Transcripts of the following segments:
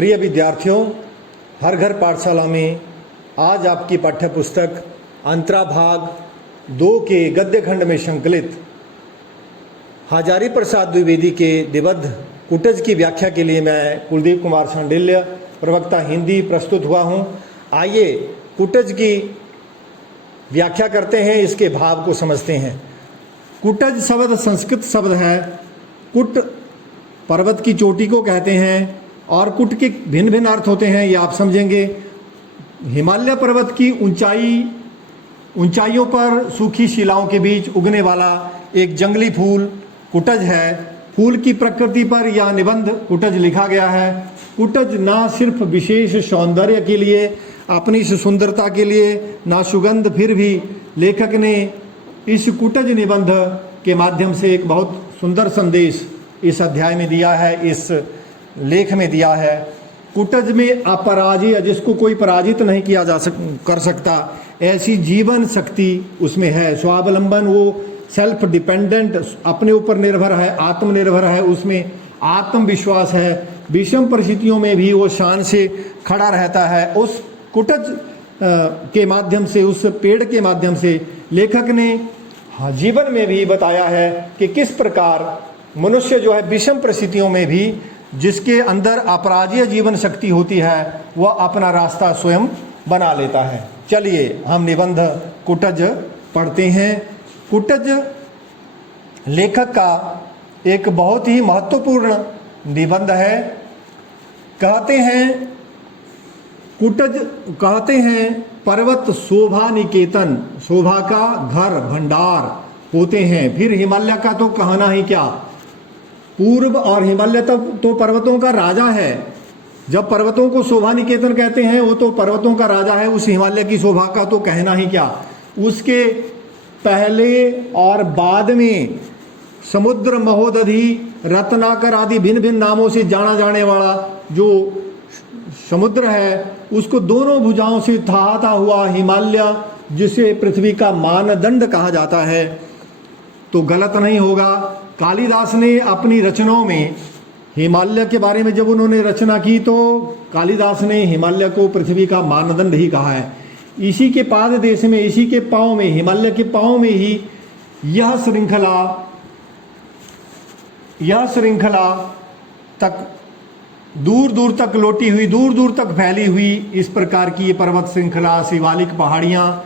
प्रिय विद्यार्थियों, हर घर पाठशाला में आज आपकी पाठ्य पुस्तक अंतरा भाग 2 के गद्य खंड में संकलित हजारी प्रसाद द्विवेदी के निबंध कुटज की व्याख्या के लिए मैं कुलदीप कुमार शांडिल्य, प्रवक्ता हिंदी, प्रस्तुत हुआ हूँ। आइए कुटज की व्याख्या करते हैं, इसके भाव को समझते हैं। कुटज शब्द संस्कृत शब्द है। कुट पर्वत की चोटी को कहते हैं और कुट के भिन्न भिन्न अर्थ होते हैं, ये आप समझेंगे। हिमालय पर्वत की ऊंचाइयों पर सूखी शिलाओं के बीच उगने वाला एक जंगली फूल कुटज है। फूल की प्रकृति पर यह निबंध कुटज लिखा गया है। कुटज ना सिर्फ विशेष सौंदर्य के लिए, अपनी सुंदरता के लिए, ना सुगंध, फिर भी लेखक ने इस कुटज निबंध के माध्यम से एक बहुत सुंदर संदेश इस अध्याय में दिया है, इस लेख में दिया है। कुटज में अपराजय, जिसको कोई पराजित नहीं किया कर सकता, ऐसी जीवन शक्ति उसमें है। स्वावलंबन, वो सेल्फ डिपेंडेंट, अपने ऊपर निर्भर है, आत्मनिर्भर है, उसमें आत्मविश्वास है। विषम परिस्थितियों में भी वो शान से खड़ा रहता है। उस कुटज के माध्यम से, उस पेड़ के माध्यम से लेखक ने जीवन में भी बताया है कि किस प्रकार मनुष्य जो है विषम परिस्थितियों में भी, जिसके अंदर अपराजय जीवन शक्ति होती है, वह अपना रास्ता स्वयं बना लेता है। चलिए हम निबंध कुटज पढ़ते हैं। कुटज लेखक का एक बहुत ही महत्वपूर्ण निबंध है। कहते हैं पर्वत शोभा निकेतन, शोभा का घर, भंडार होते हैं। फिर हिमालय का तो कहना ही क्या, पूर्व और हिमालय तो पर्वतों का राजा है। जब पर्वतों को शोभा निकेतन कहते हैं, वो तो पर्वतों का राजा है। उस हिमालय की शोभा का तो कहना ही क्या। उसके पहले और बाद में समुद्र, महोदधि, रत्नाकर आदि भिन्न भिन्न नामों से जाना जाने वाला जो समुद्र है, उसको दोनों भुजाओं से थहाता हुआ हिमालय, जिसे पृथ्वी का मानदंड कहा जाता है, तो गलत नहीं होगा। कालिदास ने अपनी रचनाओं में हिमालय के बारे में जब उन्होंने रचना की, तो कालिदास ने हिमालय को पृथ्वी का मानदंड ही कहा है। इसी के पाद देश में, इसी के पांव में, हिमालय के पांव में ही यह श्रृंखला तक दूर दूर तक लौटी हुई, दूर दूर तक फैली हुई, इस प्रकार की ये पर्वत श्रृंखला, शिवालिक पहाड़ियाँ,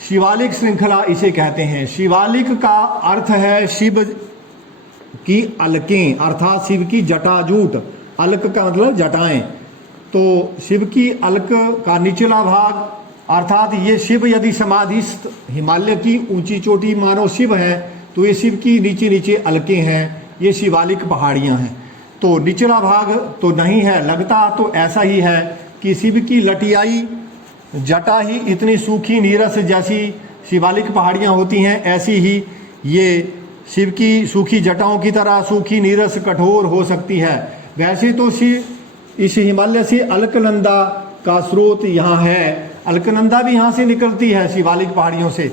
शिवालिक श्रृंखला इसे कहते हैं। शिवालिक का अर्थ है शिव की अलकें, अर्थात शिव की जटाजूट। अलक का मतलब जटाएं। तो शिव की अलक का निचला भाग, अर्थात ये शिव यदि समाधिस्थ हिमालय की ऊंची चोटी मानो शिव है, तो ये शिव की नीचे नीचे अलकें हैं, ये शिवालिक पहाड़ियाँ हैं। तो निचला भाग तो नहीं है, लगता तो ऐसा ही है कि शिव की लटियाई जटा ही इतनी सूखी नीरस जैसी शिवालिक पहाड़ियाँ होती हैं, ऐसी ही ये शिव की सूखी जटाओं की तरह सूखी, नीरस, कठोर हो सकती है। वैसे तो इस हिमालय से अलकनंदा का स्रोत यहाँ है, अलकनंदा भी यहाँ से निकलती है शिवालिक पहाड़ियों से,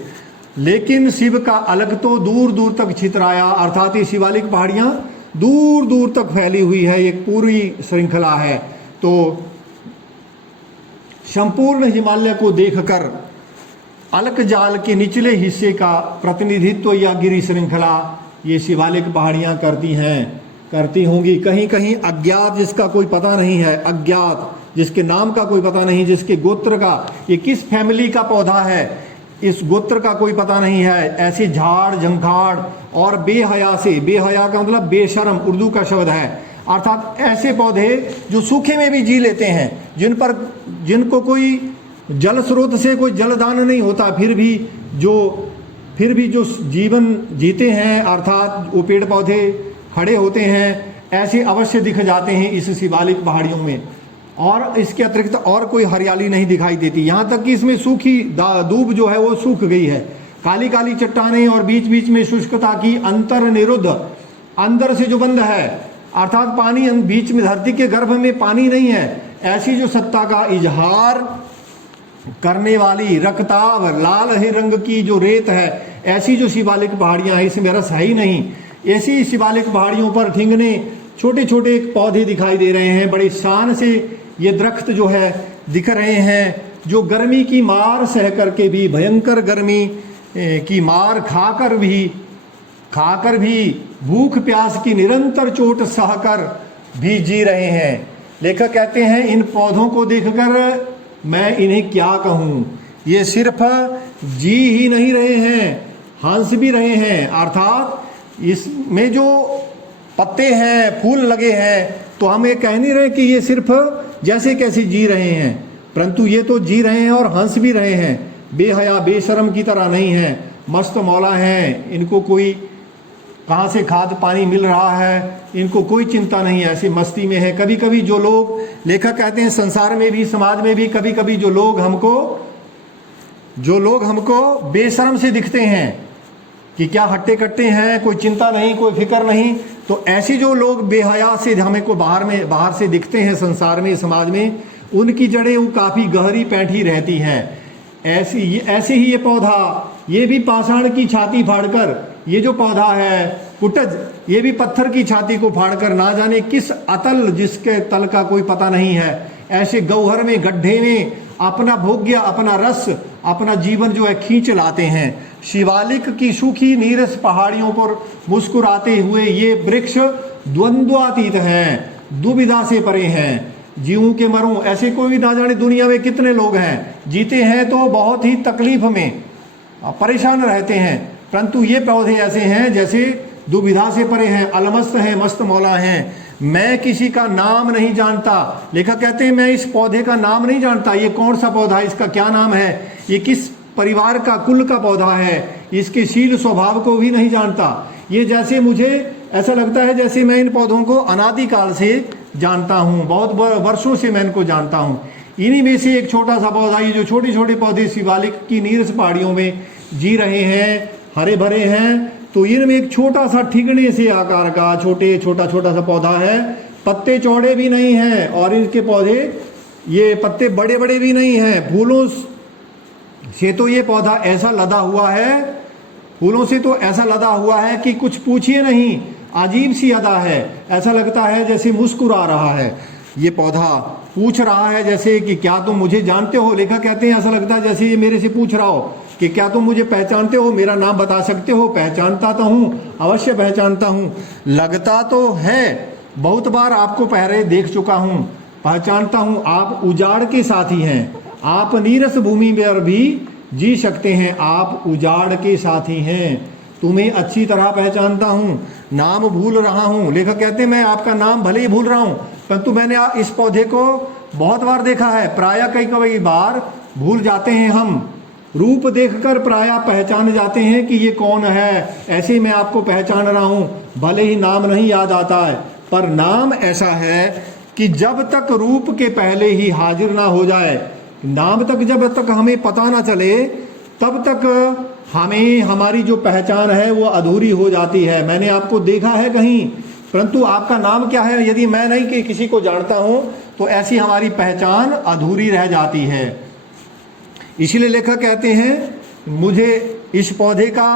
लेकिन शिव का अलक तो दूर दूर तक छितराया, अर्थात ये शिवालिक पहाड़ियाँ दूर दूर तक फैली हुई है, एक पूरी श्रृंखला है। तो संपूर्ण हिमालय को देखकर अलक जाल के निचले हिस्से का प्रतिनिधित्व यह गिरि श्रृंखला, ये शिवालिक पहाड़ियाँ करती होंगी। कहीं कहीं अज्ञात, जिसका कोई पता नहीं है, अज्ञात, जिसके नाम का कोई पता नहीं, जिसके गोत्र का, ये किस फैमिली का पौधा है, इस गोत्र का कोई पता नहीं है, ऐसे झाड़ झंखाड़ और बेहया से, बेहया का मतलब बेशर्म, उर्दू का शब्द है, अर्थात ऐसे पौधे जो सूखे में भी जी लेते हैं, जिनको कोई जल स्रोत से कोई जलदान नहीं होता, फिर भी जो जीवन जीते हैं, अर्थात वो पेड़ पौधे खड़े होते हैं, ऐसे अवश्य दिख जाते हैं इस शिवालिक पहाड़ियों में। और इसके अतिरिक्त और कोई हरियाली नहीं दिखाई देती। यहाँ तक कि इसमें सूखी दूब जो है वो सूख गई है, काली काली चट्टानें और बीच बीच में शुष्कता की अंतर्निरुद्ध, अंदर से जो बंद है, अर्थात पानी बीच में, धरती के गर्भ में पानी नहीं है, ऐसी जो सत्ता का इजहार करने वाली रक्ताव लाल ही रंग की जो रेत है, ऐसी जो शिवालिक पहाड़ियाँ हैं, इसमें रस है ही नहीं। ऐसी शिवालिक पहाड़ियों पर ठिंगने छोटे छोटे पौधे दिखाई दे रहे हैं, बड़े शान से ये दरख्त जो है दिख रहे हैं, जो गर्मी की मार सह करके भी, भयंकर गर्मी की मार खाकर भी भूख प्यास की निरंतर चोट सहकर भी जी रहे हैं। लेखक कहते हैं इन पौधों को देखकर मैं इन्हें क्या कहूँ, ये सिर्फ जी ही नहीं रहे हैं, हंस भी रहे हैं। अर्थात इसमें जो पत्ते हैं, फूल लगे हैं, तो हम ये कह नहीं रहे कि ये सिर्फ जैसे कैसे जी रहे हैं, परंतु ये तो जी रहे हैं और हंस भी रहे हैं, बेहया बेशर्म की तरह नहीं है, मस्त मौला हैं। इनको कोई कहाँ से खाद पानी मिल रहा है, इनको कोई चिंता नहीं है, ऐसी मस्ती में है। कभी कभी जो लोग, लेखक कहते हैं संसार में भी, समाज में भी कभी कभी जो लोग हमको बेशर्म से दिखते हैं कि क्या हट्टे कट्टे हैं, कोई चिंता नहीं, कोई फिक्र नहीं, तो ऐसे जो लोग बेहया से हमें को बाहर से दिखते हैं संसार में, समाज में, उनकी जड़ें वो काफ़ी गहरी पैंठी रहती हैं। ऐसे ही ये पौधा, ये भी पाषाण की छाती फाड़कर, ये जो पौधा है कुटज, ये भी पत्थर की छाती को फाड़कर ना जाने किस अतल, जिसके तल का कोई पता नहीं है, ऐसे गौहर में, गड्ढे में अपना भोग्य, अपना रस, अपना जीवन जो है खींच लाते हैं। शिवालिक की सूखी नीरस पहाड़ियों पर मुस्कुराते हुए ये वृक्ष द्वंद्वातीत हैं, दुविधा से परे हैं। जीऊं के मरूं, ऐसे कोई भी ना जाने दुनिया में कितने लोग हैं, जीते हैं तो बहुत ही तकलीफ में परेशान रहते हैं, परंतु ये पौधे ऐसे हैं जैसे दुविधा से परे हैं, अलमस्त हैं, मस्त मौला हैं। मैं किसी का नाम नहीं जानता, लेखक कहते हैं मैं इस पौधे का नाम नहीं जानता, ये कौन सा पौधा है, इसका क्या नाम है, ये किस परिवार का, कुल का पौधा है, इसके शील स्वभाव को भी नहीं जानता। ये जैसे मुझे ऐसा लगता है जैसे मैं इन पौधों को अनादिकाल से जानता हूँ, बहुत वर्षों से मैं इनको जानता हूँ। इन्हीं में से एक छोटा सा पौधा, ये जो छोटे छोटे पौधे शिवालिक की नीरस पहाड़ियों में जी रहे हैं, हरे भरे हैं, तो इनमें एक छोटा सा ठिगने से आकार का छोटा सा पौधा है, पत्ते चौड़े भी नहीं हैं और इनके पौधे, ये पत्ते बड़े बड़े भी नहीं हैं। फूलों से तो ये पौधा ऐसा लदा हुआ है, फूलों से तो ऐसा लदा हुआ है कि कुछ पूछिए नहीं, अजीब सी अदा है, ऐसा लगता है जैसे मुस्कुरा रहा है। ये पौधा पूछ रहा है जैसे कि क्या तुम मुझे जानते हो। लेखक कहते हैं ऐसा लगता है जैसे ये मेरे से पूछ रहा हो कि क्या तुम मुझे पहचानते हो, मेरा नाम बता सकते हो। पहचानता तो हूँ, अवश्य पहचानता हूँ, लगता तो है, बहुत बार आपको पहले देख चुका हूँ, पहचानता हूँ। आप उजाड़ के साथी हैं, आप नीरस भूमि पर भी जी सकते हैं, आप उजाड़ के साथी हैं, तुम्हें अच्छी तरह पहचानता हूँ, नाम भूल रहा हूँ। लेखक कहते हैं मैं आपका नाम भले ही भूल रहा हूँ, परंतु मैंने इस पौधे को बहुत बार देखा है, प्रायः कई बार भूल जाते हैं हम, रूप देखकर प्रायः पहचान जाते हैं कि ये कौन है। ऐसे मैं आपको पहचान रहा हूँ, भले ही नाम नहीं याद आता है, पर नाम ऐसा है कि जब तक रूप के पहले ही हाजिर ना हो जाए, नाम तक जब तक हमें पता ना चले, तब तक हमें हमारी जो पहचान है वो अधूरी हो जाती है। मैंने आपको देखा है कहीं, परंतु आपका नाम क्या है यदि मैं नहीं कि किसी को जानता हूँ, तो ऐसी हमारी पहचान अधूरी रह जाती है। इसीलिए लेखक कहते हैं मुझे इस पौधे का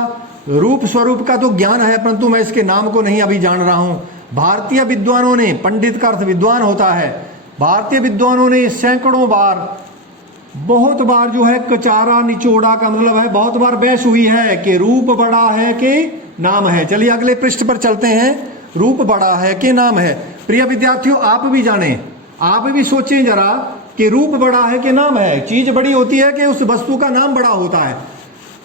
रूप स्वरूप का तो ज्ञान है, परंतु मैं इसके नाम को नहीं अभी जान रहा हूँ। भारतीय विद्वानों ने, पंडित का अर्थ विद्वान होता है, भारतीय विद्वानों ने सैकड़ों बार, बहुत बार जो है कचारा निचोड़ा का मतलब है बहुत बार बहस हुई है कि रूप बड़ा है कि नाम है। चलिए अगले पृष्ठ पर चलते हैं, रूप बड़ा है कि नाम है। प्रिय विद्यार्थियों, आप भी जानें, आप भी सोचें जरा कि रूप बड़ा है कि नाम है। चीज बड़ी होती है कि उस वस्तु का नाम बड़ा होता है,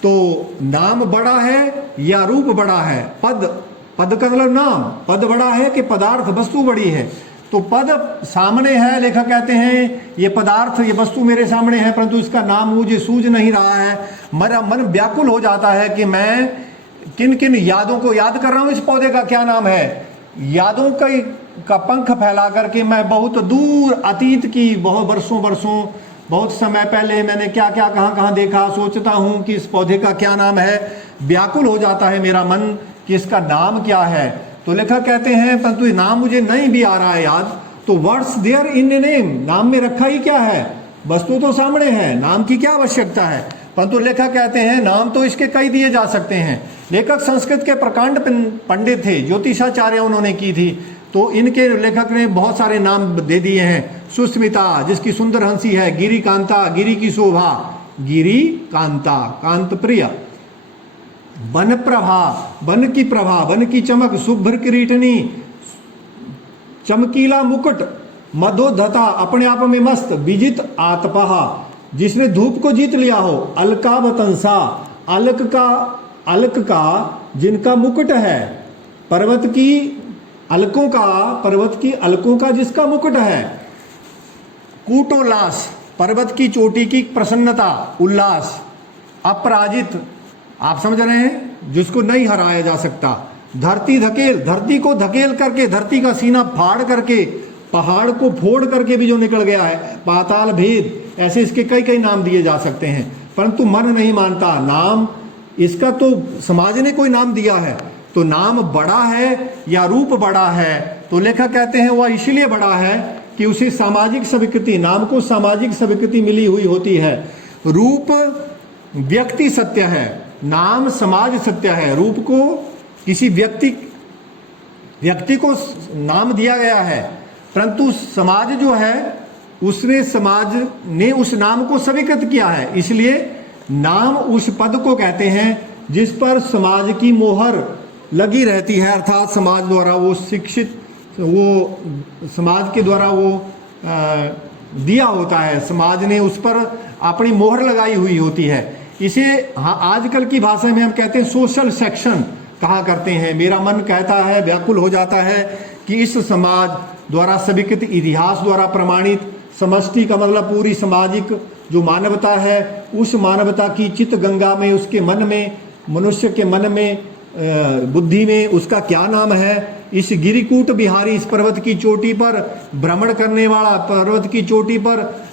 तो नाम बड़ा है या रूप बड़ा है। पद का मतलब नाम, पद बड़ा है कि पदार्थ, वस्तु बड़ी है। तो पद सामने है, लेखक कहते हैं ये पदार्थ, ये वस्तु मेरे सामने है, परंतु इसका नाम मुझे सूझ नहीं रहा है। मेरा मन व्याकुल हो जाता है कि मैं किन किन यादों को याद कर रहा हूँ, इस पौधे का क्या नाम है। यादों का पंख फैला करके मैं बहुत दूर अतीत की, बहुत वर्षों बहुत समय पहले मैंने क्या क्या कहाँ देखा, सोचता हूँ कि इस पौधे का क्या नाम है। व्याकुल हो जाता है मेरा मन कि इसका नाम क्या है। तो लेखक कहते हैं परंतु ये नाम मुझे नहीं भी आ रहा है याद, तो what's there in a name, नाम में रखा ही क्या है, वस्तु तो सामने है, नाम की क्या आवश्यकता है। परंतु लेखक कहते हैं नाम तो इसके कई दिए जा सकते हैं। लेखक संस्कृत के प्रकांड पंडित थे, ज्योतिषाचार्य उन्होंने की थी, तो इनके लेखक ने बहुत सारे नाम दे दिए हैं। सुस्मिता जिसकी सुंदर हंसी है, गिरी कांता गिरी की शोभा, गिरी कांता कांत प्रिय, वन प्रभा वन की प्रभा वन की चमक, शुभ्र किरीटनी चमकीला मुकुट, मदोधता अपने आप में मस्त, विजित आतपहा जिसने धूप को जीत लिया हो, अलकावतंसा अलक का जिनका मुकुट है, पर्वत की अलकों का जिसका मुकुट है, कूटोल्लास पर्वत की चोटी की प्रसन्नता उल्लास, अपराजित आप समझ रहे हैं जिसको नहीं हराया जा सकता, धरती धकेल धरती को धकेल करके, धरती का सीना फाड़ करके, पहाड़ को फोड़ करके भी जो निकल गया है, पाताल भेद, ऐसे इसके कई कई नाम दिए जा सकते हैं, परंतु मन नहीं मानता। नाम इसका तो समाज ने कोई नाम दिया है, तो नाम बड़ा है या रूप बड़ा है, तो लेखक कहते हैं वह इसलिए बड़ा है कि उसे सामाजिक स्वीकृति, नाम को सामाजिक स्वीकृति मिली हुई होती है। रूप व्यक्ति सत्य है, नाम समाज सत्य है। रूप को किसी व्यक्ति को नाम दिया गया है, परंतु समाज जो है समाज ने उस नाम को स्वीकृत किया है, इसलिए नाम उस पद को कहते हैं जिस पर समाज की मोहर लगी रहती है, अर्थात समाज द्वारा वो शिक्षित, वो समाज के द्वारा वो दिया होता है, समाज ने उस पर अपनी मोहर लगाई हुई होती है। इसे आजकल की भाषा में हम कहते हैं सोशल सेक्शन कहा करते हैं। मेरा मन कहता है, व्याकुल हो जाता है कि इस समाज द्वारा स्वीकृत, इतिहास द्वारा प्रमाणित समष्टि का मतलब पूरी सामाजिक जो मानवता है, उस मानवता की चित्त गंगा में, उसके मन में, मनुष्य के मन में, बुद्धि में उसका क्या नाम है। इस गिरिकूट बिहारी, इस पर्वत की चोटी पर भ्रमण करने वाला, पर्वत की चोटी पर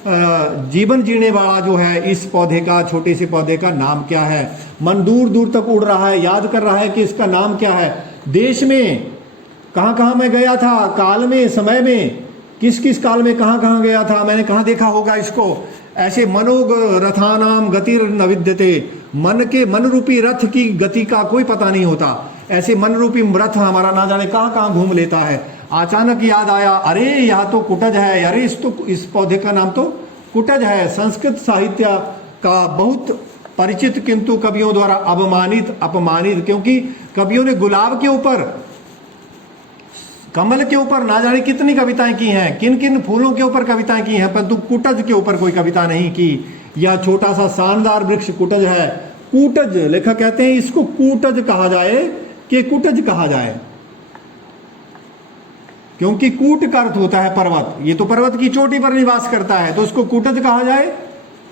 जीवन जीने वाला जो है, इस पौधे का, छोटे से पौधे का नाम क्या है। मन दूर दूर तक उड़ रहा है, याद कर रहा है कि इसका नाम क्या है। देश में कहाँ कहाँ मैं गया था, काल में, समय में, किस किस काल में कहाँ कहाँ गया था, मैंने कहाँ देखा होगा इसको। ऐसे मनोग रथानाम गतिर न विद्यते, मन रूपी रथ की गति का कोई पता नहीं होता। ऐसे मन रूपी रथ हमारा ना जाने कहाँ कहाँ घूम लेता है। अचानक याद आया, अरे यहाँ तो कुटज है, अरे इस पौधे का नाम तो कुटज है। संस्कृत साहित्य का बहुत परिचित किंतु कवियों द्वारा अपमानित, क्योंकि कवियों ने गुलाब के ऊपर, कमल के ऊपर ना जाने कितनी कविताएं की हैं, किन किन फूलों के ऊपर कविताएं की हैं, परंतु कुटज के ऊपर कोई कविता नहीं की। यह छोटा सा शानदार वृक्ष कुटज है। कूटज, लेखक कहते हैं इसको कूटज कहा जाए कि कुटज कहा जाए, क्योंकि कूट का अर्थ होता है पर्वत। ये तो पर्वत की चोटी पर निवास करता है, तो उसको कूटज कहा जाए,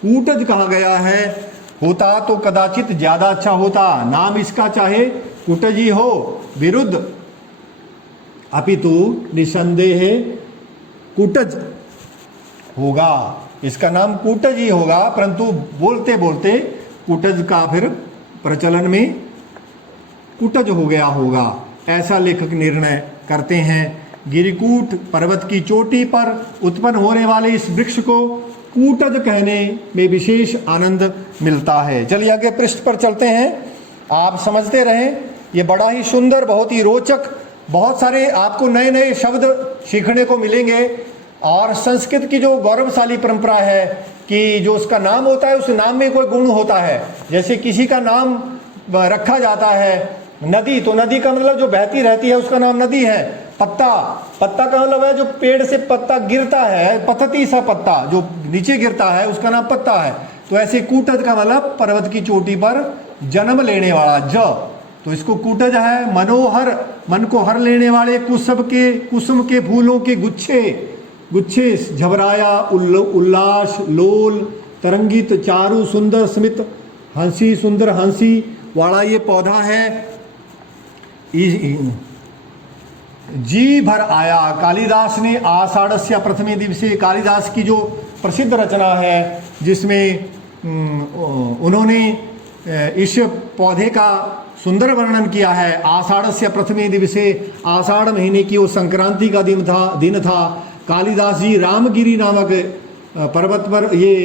कूटज कहा गया है। होता तो कदाचित ज्यादा अच्छा होता, नाम इसका चाहे कुटज ही हो, विरुद्ध अपितु निसंदेह कुटज होगा, इसका नाम कुटज ही होगा। परंतु बोलते बोलते कुटज का फिर प्रचलन में कुटज हो गया होगा, ऐसा लेखक निर्णय करते हैं। गिरिकूट पर्वत की चोटी पर उत्पन्न होने वाले इस वृक्ष को कूटज कहने में विशेष आनंद मिलता है। चलिए आगे पृष्ठ पर चलते हैं, आप समझते रहें। ये बड़ा ही सुंदर, बहुत ही रोचक, बहुत सारे आपको नए नए शब्द सीखने को मिलेंगे। और संस्कृत की जो गौरवशाली परंपरा है कि जो उसका नाम होता है, उस नाम में कोई गुण होता है। जैसे किसी का नाम रखा जाता है नदी, तो नदी का मतलब जो बहती रहती है उसका नाम नदी है। पत्ता का मतलब है जो पेड़ से पत्ता गिरता है, पतती सा पत्ता जो नीचे गिरता है, उसका नाम पत्ता है। तो ऐसे कूटज का मतलब पर्वत की चोटी पर जन्म लेने वाला, तो इसको कूटज है। मनोहर, मन को हर लेने वाले, कुसुम के फूलों के गुच्छे, झबराया, उल्लास, लोल, तरंगित, चारु, सुंदर स्मित, हंसी, सुंदर हंसी वाला ये पौधा है। जी भर आया, कालिदास ने आषाढ़स्य प्रथमे दिवसे, कालिदास की जो प्रसिद्ध रचना है जिसमें उन्होंने इस पौधे का सुंदर वर्णन किया है। आषाढ़स्य प्रथमे दिवसे, आषाढ़ महीने की वो संक्रांति का दिन था। कालिदास जी रामगिरी नामक पर्वत पर, ये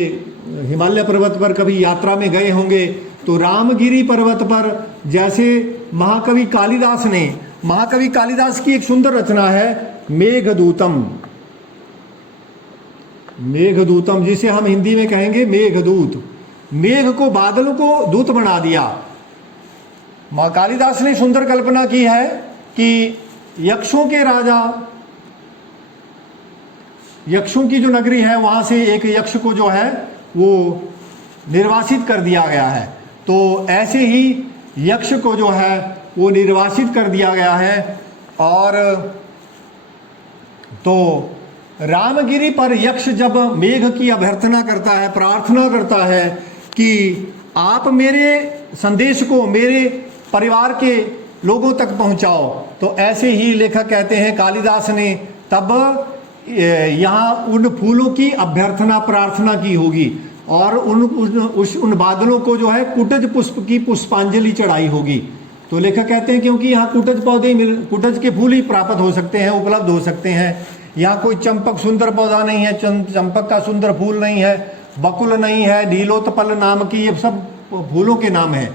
हिमालय पर्वत पर कभी यात्रा में गए होंगे, तो रामगिरी पर्वत पर जैसे महाकवि कालिदास ने महाकवि कालिदास की एक सुंदर रचना है मेघदूतम। मेघदूतम जिसे हम हिंदी में कहेंगे मेघदूत। मेघ को, बादलों को दूत बना दिया। मां कालिदास ने सुंदर कल्पना की है कि यक्षों के राजा, यक्षों की जो नगरी है वहां से एक यक्ष को जो है वो निर्वासित कर दिया गया है। तो ऐसे ही यक्ष को जो है वो निर्वासित कर दिया गया है। और तो रामगिरी पर यक्ष जब मेघ की अभ्यर्थना करता है, प्रार्थना करता है कि आप मेरे संदेश को मेरे परिवार के लोगों तक पहुंचाओ, तो ऐसे ही लेखक कहते हैं कालिदास ने तब यहाँ उन फूलों की अभ्यर्थना प्रार्थना की होगी और उन बादलों को जो है कुटज पुष्प की पुष्पांजलि चढ़ाई होगी। तो लेखक कहते हैं क्योंकि यहाँ कुटज पौधे कुटज के फूल ही प्राप्त हो सकते हैं, उपलब्ध हो सकते हैं। यहाँ कोई चंपक सुंदर पौधा नहीं है, चंपक का सुंदर फूल नहीं है, बकुल नहीं है, नीलोत्पल नाम की, ये सब फूलों के नाम है।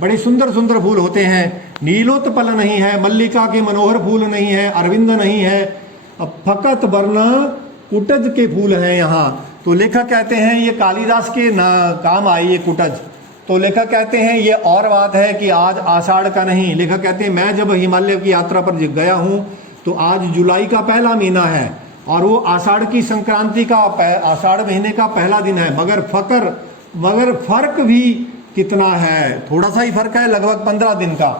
बड़े सुंदर सुंदर फूल होते हैं। नीलोत्पल नहीं है, मल्लिका के मनोहर फूल नहीं है, अरविंद नहीं है, फकत वरना कुटज के फूल हैं यहाँ। तो लेखक कहते हैं ये कालिदास के काम आई ये कुटज। तो लेखक कहते हैं ये और बात है कि आज आषाढ़ का नहीं, लेखक कहते हैं मैं जब हिमालय की यात्रा पर गया हूँ तो आज जुलाई का पहला महीना है और वो आषाढ़ की संक्रांति का, आषाढ़ महीने का पहला दिन है। मगर फर्क भी कितना है, थोड़ा सा ही फर्क है, लगभग 15 दिन का।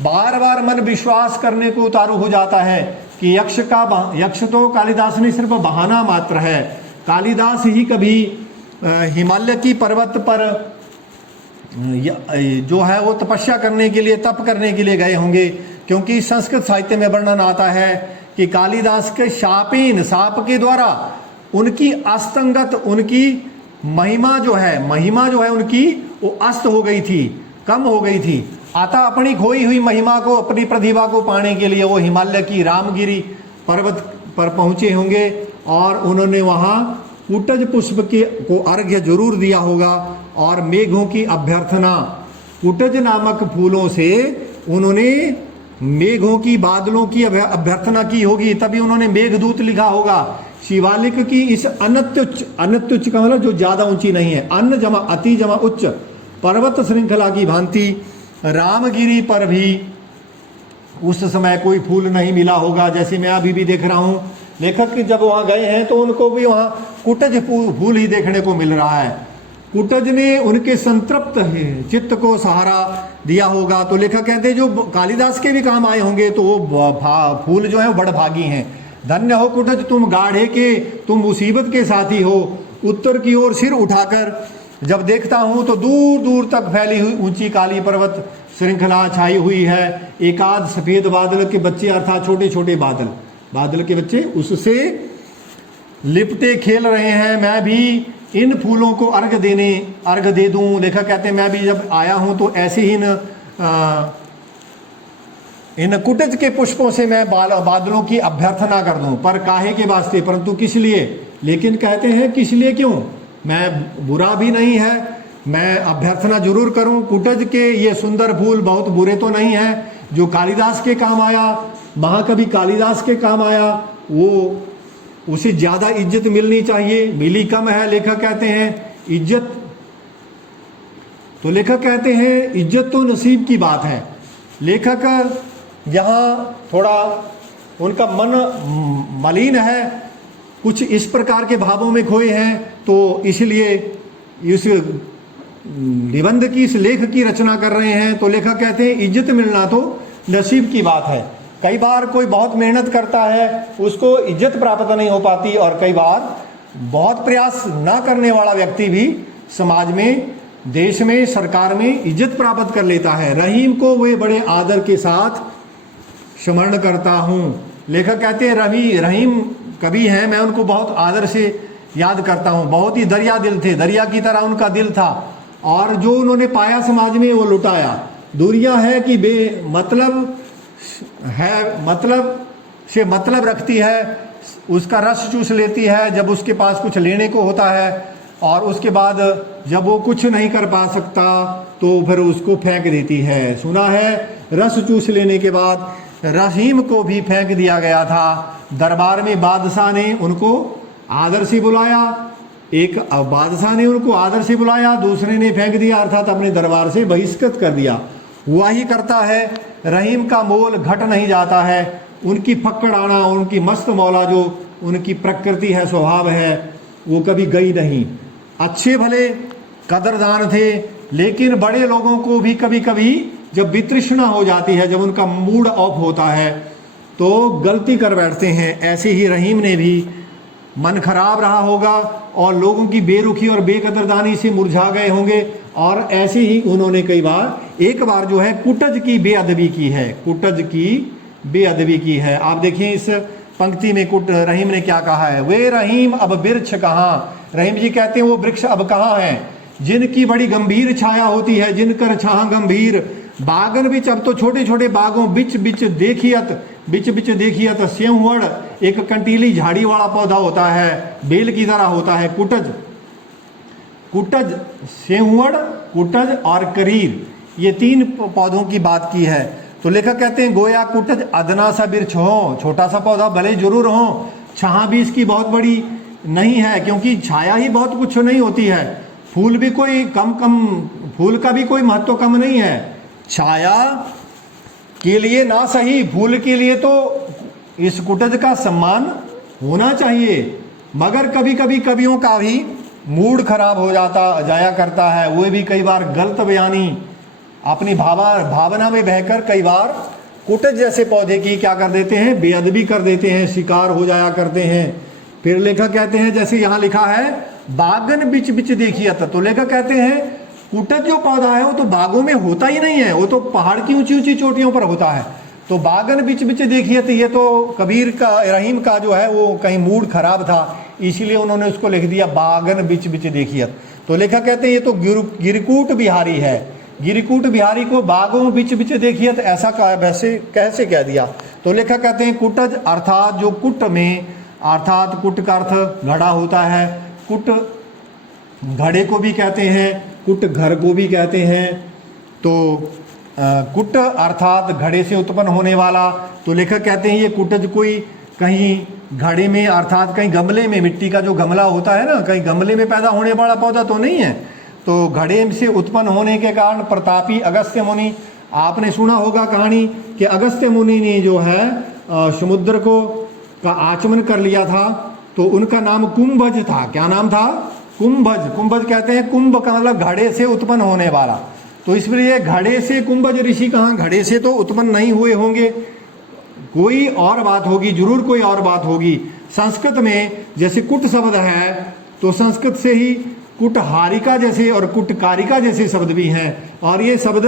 बार बार मन विश्वास करने को उतारू हो जाता है कि यक्ष तो कालिदास ने सिर्फ बहाना मात्र है। कालिदास ही कभी हिमालय की पर्वत पर जो है वो तपस्या करने के लिए, तप करने के लिए गए होंगे, क्योंकि संस्कृत साहित्य में वर्णन आता है कि कालिदास के साप के द्वारा उनकी अस्तंगत, उनकी महिमा जो है उनकी वो अस्त हो गई थी, कम हो गई थी। अतः अपनी खोई हुई महिमा को, अपनी प्रतिभा को पाने के लिए वो हिमालय की रामगिरी पर्वत पर पहुंचे होंगे और उन्होंने वहां कुटज पुष्प को अर्घ्य जरूर दिया होगा और मेघों की अभ्यर्थना, कुटज नामक फूलों से उन्होंने मेघों की, बादलों की अभ्यर्थना की होगी, तभी उन्होंने मेघदूत लिखा होगा। शिवालिक की इस अनत्युच्च का मतलब जो ज्यादा ऊंची नहीं है, अन्न जमा अति जमा उच्च पर्वत श्रृंखला की भांति रामगिरी पर भी उस समय कोई फूल नहीं मिला होगा। जैसे मैं अभी भी देख रहा हूँ, लेखक जब वहां गए हैं तो उनको भी वहां कुटज फूल ही देखने को मिल रहा है। कुटज ने उनके संतृप्त चित्त को सहारा दिया होगा। तो लेखक कहते हैं जो कालिदास के भी काम आए होंगे तो वो फूल जो है वो बड़भागी हैं। धन्य हो कुटज तुम गाढ़े के, तुम मुसीबत के साथी हो। उत्तर की ओर सिर उठाकर जब देखता हूं तो दूर दूर तक फैली हुई ऊंची काली पर्वत श्रृंखला छाई हुई है। एकाध सफेद बादल के बच्चे, अर्थात छोटे छोटे बादल के बच्चे उससे लिपटे खेल रहे हैं। मैं भी इन फूलों को अर्घ दे दूं। लेखक कहते हैं मैं भी जब आया हूं तो ऐसे ही इन कुटज के पुष्पों से मैं बादलों की अभ्यर्थना कर दूं, पर काहे के वास्ते, परंतु किस लिए। लेकिन कहते हैं किस लिए क्यों, मैं बुरा भी नहीं है, मैं अभ्यर्थना जरूर करूं। कुटज के ये सुंदर फूल बहुत बुरे तो नहीं है, जो कालिदास के काम आया, महाकवि कालिदास के काम आया, वो उसे ज्यादा इज्जत मिलनी चाहिए, मिली कम है। लेखक कहते हैं इज्जत, तो लेखक कहते हैं इज्जत तो नसीब की बात है। लेखक यहाँ थोड़ा उनका मन मलिन है, कुछ इस प्रकार के भावों में खोए हैं, तो इसलिए इस निबंध की, इस लेख की रचना कर रहे हैं। तो लेखक कहते हैं इज्जत मिलना तो नसीब की बात है। कई बार कोई बहुत मेहनत करता है, उसको इज्जत प्राप्त नहीं हो पाती, और कई बार बहुत प्रयास ना करने वाला व्यक्ति भी समाज में, देश में, सरकार में इज्जत प्राप्त कर लेता है। रहीम को वे बड़े आदर के साथ स्मरण करता हूँ। लेखक कहते हैं रहीम कवि हैं, मैं उनको बहुत आदर से याद करता हूँ। बहुत ही दरिया दिल थे, दरिया की तरह उनका दिल था, और जो उन्होंने पाया समाज में वो लुटाया। दुनिया है कि मतलब से मतलब रखती है, उसका रस चूस लेती है जब उसके पास कुछ लेने को होता है, और उसके बाद जब वो कुछ नहीं कर पा सकता तो फिर उसको फेंक देती है। सुना है रस चूस लेने के बाद रहीम को भी फेंक दिया गया था। दरबार में बादशाह ने उनको आदर से बुलाया, एक बादशाह ने उनको आदर से बुलाया, दूसरे ने फेंक दिया, अर्थात अपने दरबार से बहिष्कृत कर दिया। वही करता है, रहीम का मोल घट नहीं जाता है, उनकी फक्कड़ाना, उनकी मस्त मौला जो उनकी प्रकृति है, स्वभाव है, वो कभी गई नहीं। अच्छे भले कदरदान थे, लेकिन बड़े लोगों को भी कभी कभी जब वितृष्णा हो जाती है, जब उनका मूड ऑफ होता है तो गलती कर बैठते हैं। ऐसे ही रहीम ने भी मन खराब रहा होगा और लोगों की बेरुखी और बेकदरदानी से मुरझा गए होंगे, और ऐसे ही उन्होंने कई बार, एक बार जो है कुटज की बेअदबी की है, कुटज की बेअदबी की है। आप देखिए इस पंक्ति में रहीम ने क्या कहा है, वे रहीम अब वृक्ष कहाँ। रहीम जी कहते हैं वो वृक्ष अब कहाँ हैं, जिनकी बड़ी गंभीर छाया होती है, जिनकर छाह गंभीर। बागन बिच, अब तो छोटे छोटे बागों बिच बिच देखियत सेंहुअड़, एक कंटीली झाड़ी वाला पौधा होता है, बेल की तरह होता है। कुटज, सेंहुअड़, कुटज और करीर, ये तीन पौधों की बात की है। तो लेखक कहते हैं गोया कुटज अदना सा वृक्ष हो, छोटा सा पौधा भले जरूर हो, छाह भी इसकी बहुत बड़ी नहीं है, क्योंकि छाया ही बहुत कुछ नहीं होती है। फूल भी कोई फूल का भी कोई महत्व कम नहीं है। छाया के लिए ना सही, फूल के लिए तो इस कुटज का सम्मान होना चाहिए। मगर कभी कभी कवियों का भी मूड खराब हो जाया करता है, वो भी कई बार गलत बयानी, अपनी भावना में बहकर कई बार कुटज जैसे पौधे की क्या कर देते हैं, बेअदबी कर देते हैं, शिकार हो जाया करते हैं। फिर लेखक कहते हैं, जैसे यहाँ लिखा है बागन बिच बिच देखियत, तो लेखक कहते हैं कुटज जो पौधा है वो तो बागों में होता ही नहीं है, वो तो पहाड़ की ऊंची ऊंची चोटियों पर होता है। तो बागन बिच बिच देखियत, ये तो कबीर का, रहीम का जो है वो कहीं मूड खराब था, इसीलिए उन्होंने उसको लिख दिया बागन बिच बिच देखियत। तो लेखक कहते हैं ये तो गिरकूट बिहारी है, गिरकूट बिहारी को बागों बिच बिच देखियत ऐसा वैसे कैसे कह दिया। तो लेखक कहते हैं कुटज अर्थात जो कुट में, अर्थात कुट का अर्थ घड़ा होता है, कुट घड़े को भी कहते हैं, कुट घर को भी कहते हैं। तो कुट अर्थात घड़े से उत्पन्न होने वाला। तो लेखक कहते हैं ये कुटज कोई कहीं घड़े में, अर्थात कहीं गमले में, मिट्टी का जो गमला होता है ना, कहीं गमले में पैदा होने वाला पौधा तो नहीं है। तो घड़े से उत्पन्न होने के कारण प्रतापी अगस्त्य मुनि, आपने सुना होगा कहानी कि अगस्त्य मुनि ने जो है समुद्र को का आचमन कर लिया था, तो उनका नाम कुंभज था। क्या नाम था? कुंभज। कुंभज कहते हैं कुंभ का मतलब घड़े से उत्पन्न होने वाला। तो इसलिए घड़े से कुंभज ऋषि कहाँ, घड़े से तो उत्पन्न नहीं हुए होंगे, कोई और बात होगी, जरूर कोई और बात होगी। संस्कृत में जैसे कुट शब्द है, तो संस्कृत से ही कुटहारिका जैसे और कुटकारिका जैसे शब्द भी हैं, और ये शब्द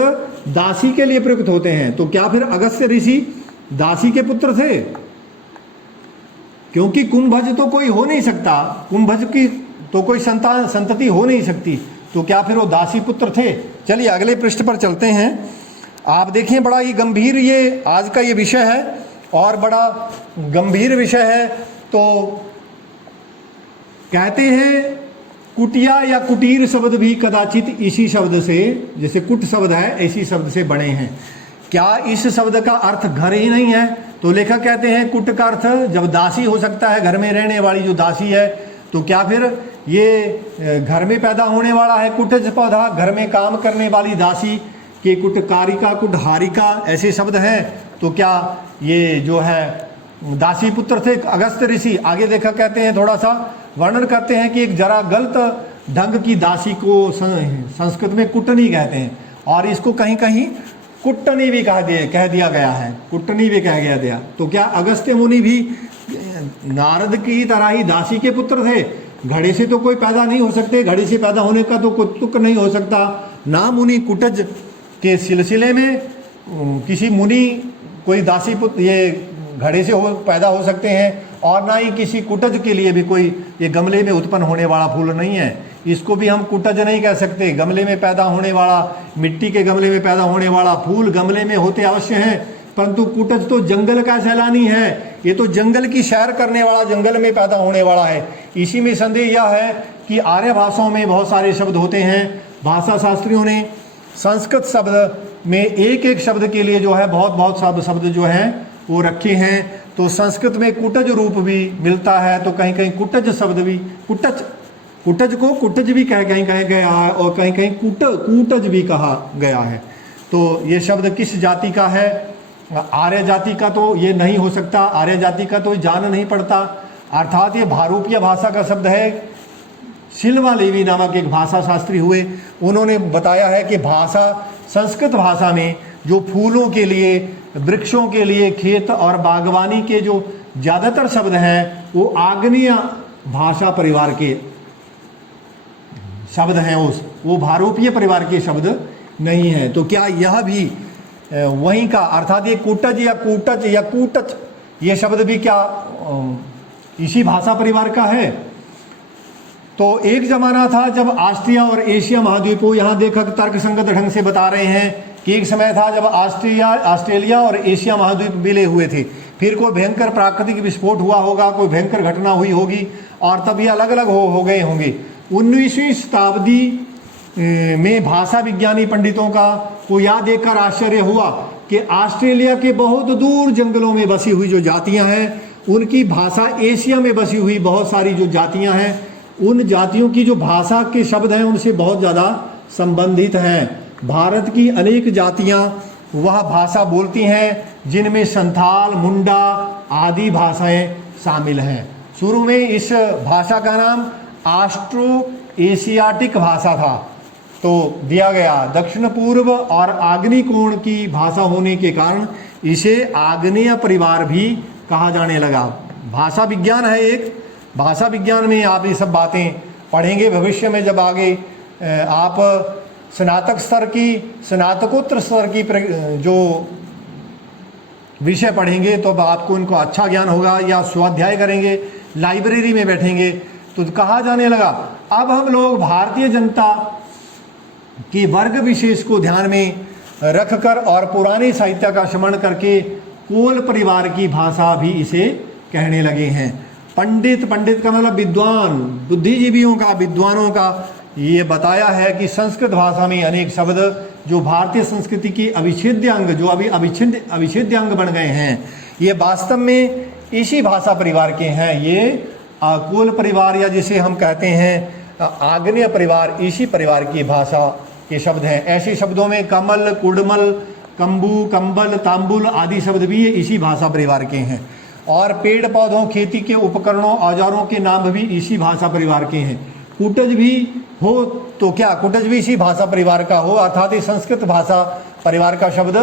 दासी के लिए प्रयुक्त होते हैं। तो क्या फिर अगस्त्य ऋषि दासी के पुत्र थे? क्योंकि कुंभज तो कोई हो नहीं सकता, कुंभज की तो कोई संतति हो नहीं सकती, तो क्या फिर वो दासी पुत्र थे? चलिए अगले पृष्ठ पर चलते हैं। आप देखें बड़ा ही गंभीर ये आज का ये विषय है, और बड़ा गंभीर विषय है। तो कहते हैं कुटिया या कुटीर शब्द भी कदाचित इसी शब्द से, जैसे कुट शब्द है इसी शब्द से बने हैं। क्या इस शब्द का अर्थ घर ही नहीं है? तो लेखक कहते हैं कुट का अर्थ जब दासी हो सकता है, घर में रहने वाली जो दासी है, तो क्या फिर ये घर में पैदा होने वाला है कुटज पौधा, घर में काम करने वाली दासी के कुटकारिका, कुटहारिका ऐसे शब्द हैं। तो क्या ये जो है दासी पुत्र थे अगस्त्य ऋषि? आगे देखा कहते हैं, थोड़ा सा वर्णन करते हैं कि एक जरा गलत ढंग की दासी को संस्कृत में कुटनी कहते हैं, और इसको कहीं कहीं कुट्टनी भी कह दिया गया है, कुट्टनी भी कह दिया। तो क्या अगस्त्य मुनि भी नारद की तरह ही दासी के पुत्र थे? घड़े से तो कोई पैदा नहीं हो सकते, घड़े से पैदा होने का तो कोई तुक नहीं हो सकता। ना मुनि कुटज के सिलसिले में किसी मुनि कोई दासी पुत्र ये घड़े से पैदा हो सकते हैं, और ना ही किसी कुटज के लिए भी कोई ये गमले में उत्पन्न होने वाला फूल नहीं है। इसको भी हम कुटज नहीं कह सकते। गमले में पैदा होने वाला, मिट्टी के गमले में पैदा होने वाला फूल गमले में होते अवश्य हैं, परंतु कुटज तो जंगल का सैलानी है, ये तो जंगल की सैर करने वाला, जंगल में पैदा होने वाला है। इसी में संदेह यह है कि आर्य भाषाओं में बहुत सारे शब्द होते हैं। भाषा शास्त्रियों ने संस्कृत शब्द में एक एक शब्द के लिए जो है बहुत बहुत शब्द जो हैं वो रखे हैं। तो संस्कृत में कुटज रूप भी मिलता है, तो कहीं कहीं कुटज शब्द भी, कुटज को कुटज भी कहीं कहीं गया है और कहीं कहीं कूटज भी कहा गया है। तो ये शब्द किस जाति का है? आर्य जाति का तो ये नहीं हो सकता, आर्य जाति का तो जान नहीं पड़ता, अर्थात ये भारूपीय भाषा का शब्द है। सिल्वा लेवी नामक एक भाषा शास्त्री हुए, उन्होंने बताया है कि भाषा, संस्कृत भाषा में जो फूलों के लिए, वृक्षों के लिए, खेत और बागवानी के जो ज़्यादातर शब्द हैं वो आग्नेय भाषा परिवार के शब्द हैं, वो भारूपीय परिवार के शब्द नहीं हैं। तो क्या यह भी वहीं का, अर्थात ये कुटज या कूटच या कूटच, ये शब्द भी क्या इसी भाषा परिवार का है? तो एक जमाना था जब ऑस्ट्रिया और एशिया महाद्वीपों, यहाँ लेखक तर्कसंगत ढंग से बता रहे हैं कि एक समय था जब ऑस्ट्रेलिया और एशिया महाद्वीप मिले हुए थे, फिर कोई भयंकर प्राकृतिक विस्फोट हुआ होगा, कोई भयंकर घटना हुई होगी और तब ये अलग अलग हो गए होंगे। 19वीं शताब्दी में भाषा विज्ञानी पंडितों का को यह देखकर आश्चर्य हुआ कि ऑस्ट्रेलिया के बहुत दूर जंगलों में बसी हुई जो जातियां हैं, उनकी भाषा एशिया में बसी हुई बहुत सारी जो जातियां हैं, उन जातियों की जो भाषा के शब्द हैं उनसे बहुत ज़्यादा संबंधित हैं। भारत की अनेक जातियां वह भाषा बोलती हैं जिनमें संथाल, मुंडा आदि भाषाएं शामिल हैं। शुरू में इस भाषा का नाम ऑस्ट्रो एशियाटिक भाषा था, तो दिया गया। दक्षिण पूर्व और आग्नेय कोण की भाषा होने के कारण इसे आग्नेय परिवार भी कहा जाने लगा। भाषा विज्ञान है एक, भाषा विज्ञान में आप ये सब बातें पढ़ेंगे भविष्य में, जब आगे आप स्नातक स्तर की, स्नातकोत्तर स्तर की जो विषय पढ़ेंगे तो अब आपको इनको अच्छा ज्ञान होगा, या स्वाध्याय करेंगे, लाइब्रेरी में बैठेंगे तो कहा जाने लगा। अब हम लोग भारतीय जनता की वर्ग विशेष को ध्यान में रखकर और पुराने साहित्य का स्मरण करके कोल परिवार की भाषा भी इसे कहने लगे हैं। पंडित का मतलब विद्वान, बुद्धिजीवियों का, विद्वानों का, ये बताया है कि संस्कृत भाषा में अनेक शब्द जो भारतीय संस्कृति की अविच्छेद्य अंग, जो अभी अविच्छेद्य अंग बन गए हैं, ये वास्तव में इसी भाषा परिवार के हैं। ये कोल परिवार या जिसे हम कहते हैं आग्नेय परिवार, इसी परिवार की भाषा के शब्द हैं। ऐसे शब्दों में कमल, कुडमल, कंबू, कंबल, तांबुल आदि शब्द भी इसी भाषा परिवार के हैं। और पेड़ पौधों, खेती के उपकरणों, औजारों के नाम भी इसी भाषा परिवार के हैं। कुटज भी हो तो क्या कुटज भी इसी भाषा परिवार का हो, अर्थात ये संस्कृत भाषा परिवार का शब्द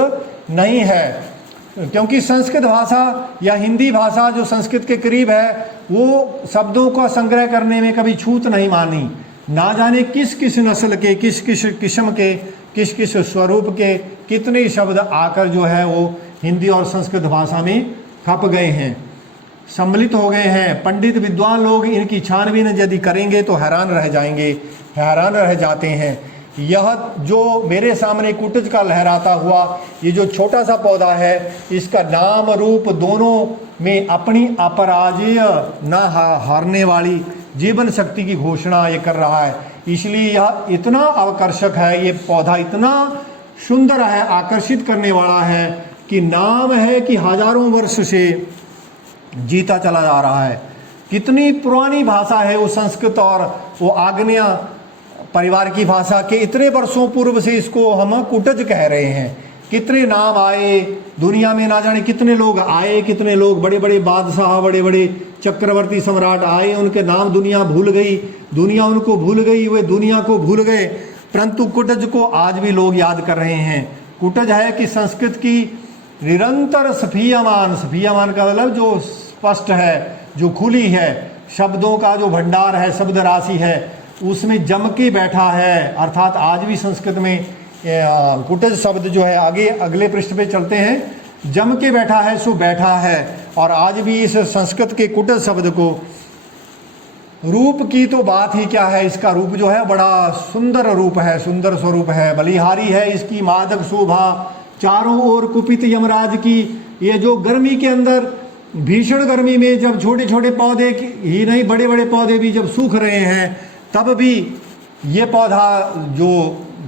नहीं है, क्योंकि संस्कृत भाषा या हिंदी भाषा जो संस्कृत के करीब है वो शब्दों का संग्रह करने में कभी छूत नहीं मानी। ना जाने किस किस नस्ल के, किस किस किस्म के, किस किस स्वरूप के कितने शब्द आकर जो है वो हिंदी और संस्कृत भाषा में खप गए हैं, सम्मिलित हो गए हैं। पंडित विद्वान लोग इनकी छानबीन यदि करेंगे तो हैरान रह जाएंगे, हैरान रह जाते हैं। यह जो मेरे सामने कुटज का लहराता हुआ ये जो छोटा सा पौधा है, इसका नाम रूप दोनों में अपनी अपराजेय न हारने वाली जीवन शक्ति की घोषणा ये कर रहा है। इसलिए यह इतना आकर्षक है, ये पौधा इतना सुंदर है, आकर्षित करने वाला है कि नाम है कि हजारों वर्ष से जीता चला जा रहा है। कितनी पुरानी भाषा है वो संस्कृत, और वो आग्नेय परिवार की भाषा के इतने वर्षों पूर्व से इसको हम कुटज कह रहे हैं। कितने नाम आए दुनिया में, ना जाने कितने लोग आए, कितने लोग, बड़े बड़े बादशाह, बड़े बड़े चक्रवर्ती सम्राट आए, उनके नाम दुनिया भूल गई, दुनिया उनको भूल गई, वे दुनिया को भूल गए, परंतु कुटज को आज भी लोग याद कर रहे हैं। कुटज है कि संस्कृत की निरंतर स्फीयमान, स्फीयमान का मतलब जो स्पष्ट है, जो खुली है, शब्दों का जो भंडार है, शब्द राशि है, उसमें जम के बैठा है। अर्थात आज भी संस्कृत में कुटज शब्द जो है, आगे अगले पृष्ठ पे चलते हैं, जम के बैठा है सो बैठा है। और आज भी इस संस्कृत के कुटज शब्द को, रूप की तो बात ही क्या है, इसका रूप जो है बड़ा सुंदर रूप है, सुंदर स्वरूप है, बलिहारी है इसकी मादक शोभा, चारों ओर कुपित यमराज की। ये जो गर्मी के अंदर, भीषण गर्मी में जब छोटे छोटे पौधे ही नहीं, बड़े बड़े पौधे भी जब सूख रहे हैं, तब भी ये पौधा जो